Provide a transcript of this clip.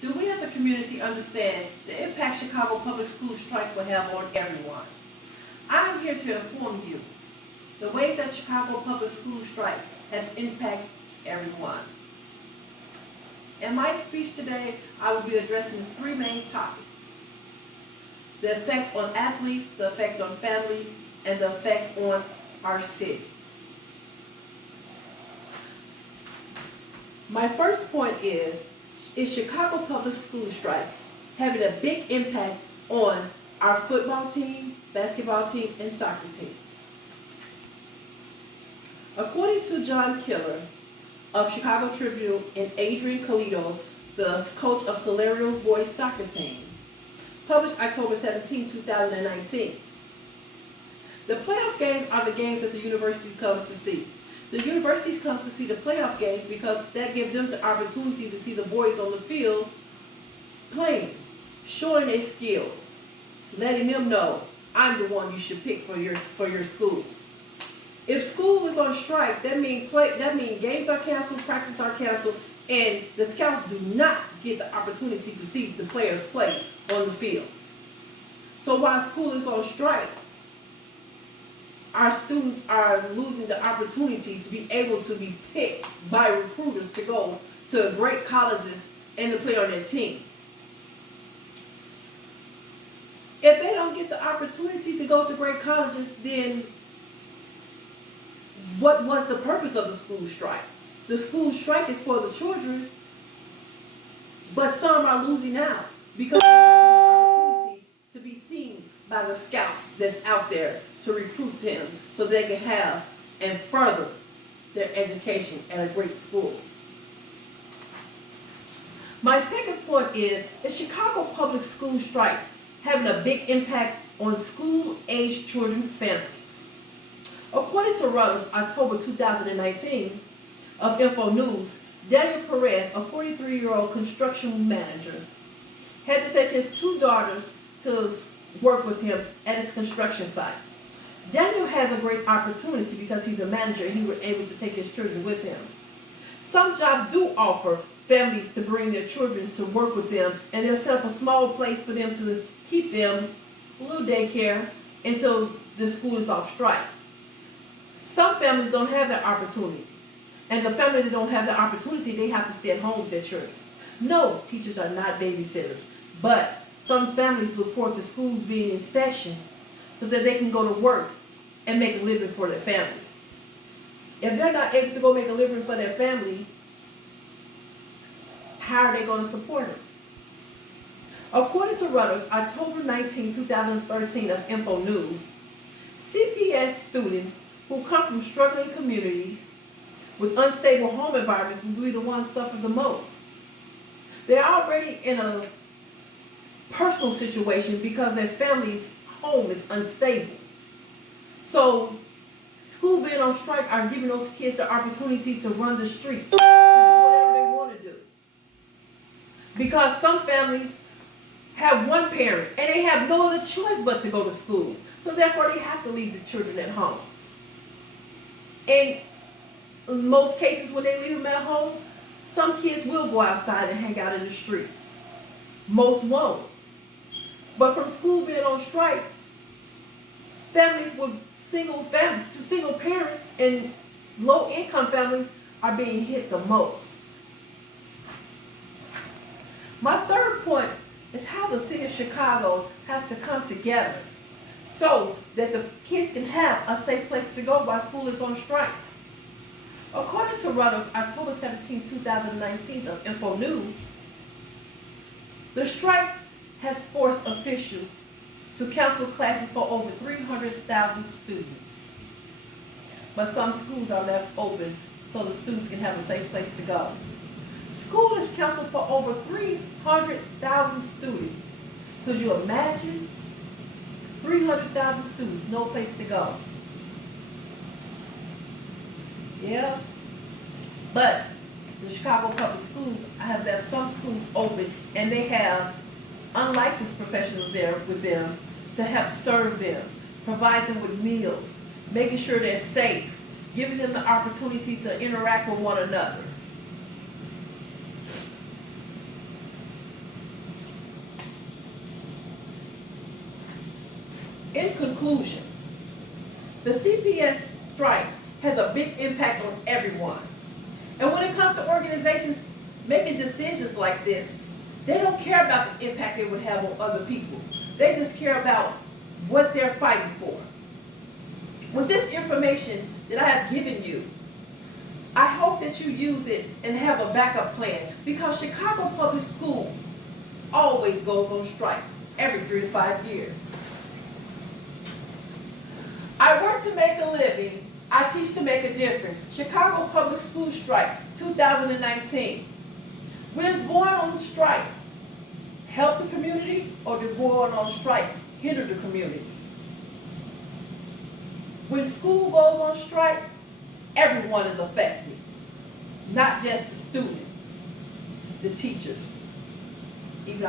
Do we as a community understand the impact Chicago Public Schools strike will have on everyone? I am here to inform you the ways that Chicago Public Schools strike has impacted everyone. In my speech today, I will be addressing three main topics: the effect on athletes, the effect on families, and the effect on our city. My first point is Chicago Public School strike having a big impact on our football team, basketball team, and soccer team? According to John Killer of Chicago Tribune and Adrian Colito, the coach of Celerio boys soccer team, published October 17, 2019. The playoff games are the games that the university comes to see. The university comes to see the playoff games because that gives them the opportunity to see the boys on the field playing, showing their skills, letting them know, I'm the one you should pick for your school. If school is on strike, that means games are canceled, practice are canceled, and the scouts do not get the opportunity to see the players play on the field. So while school is on strike, our students are losing the opportunity to be able to be picked by recruiters to go to great colleges and to play on their team. If they don't get the opportunity to go to great colleges, then what was the purpose of the school strike? The school strike is for the children, but some are losing out because they're not getting the opportunity to be seen by the scouts that's out there to recruit them so they can have and further their education at a great school. My second point is the Chicago Public School strike having a big impact on school-aged children families. According to Reuters, October 2019, of Info News, Daniel Perez, a 43-year-old construction manager, had to take his two daughters to work with him at his construction site. Daniel has a great opportunity because he's a manager. He was able to take his children with him. Some jobs do offer families to bring their children to work with them, and they'll set up a small place for them to keep them, a little daycare, until the school is off strike. Some families don't have that opportunity, and the family that don't have the opportunity, they have to stay at home with their children. No, teachers are not babysitters, but some families look forward to schools being in session so that they can go to work and make a living for their family. If they're not able to go make a living for their family, how are they going to support it? According to Reuters, October 19, 2013 of Info News, CPS students who come from struggling communities with unstable home environments will be the ones suffer the most. They're already in a personal situation because their family's home is unstable. So school being on strike are giving those kids the opportunity to run the streets, to do whatever they want to do. Because some families have one parent and they have no other choice but to go to school. So therefore they have to leave the children at home. And in most cases when they leave them at home, some kids will go outside and hang out in the streets. Most won't. But from school being on strike, families with single parents and low income families are being hit the most. My third point is how the city of Chicago has to come together so that the kids can have a safe place to go while school is on strike. According to Reuters, October 17, 2019 of Info News, the strike has forced officials to cancel classes for over 300,000 students. But some schools are left open so the students can have a safe place to go. School is canceled for over 300,000 students. Could you imagine? 300,000 students, no place to go. Yeah. But the Chicago Public Schools have left some schools open, and they have unlicensed professionals there with them to help serve them, provide them with meals, making sure they're safe, giving them the opportunity to interact with one another. In conclusion, the CPS strike has a big impact on everyone. And when it comes to organizations making decisions like this, they don't care about the impact it would have on other people. They just care about what they're fighting for. With this information that I have given you, I hope that you use it and have a backup plan, because Chicago Public School always goes on strike every 3 to 5 years. I work to make a living. I teach to make a difference. Chicago Public School Strike 2019. We're going on strike. Help the community, or to go on strike, hinder the community. When school goes on strike, everyone is affected. Not just the students, the teachers, even our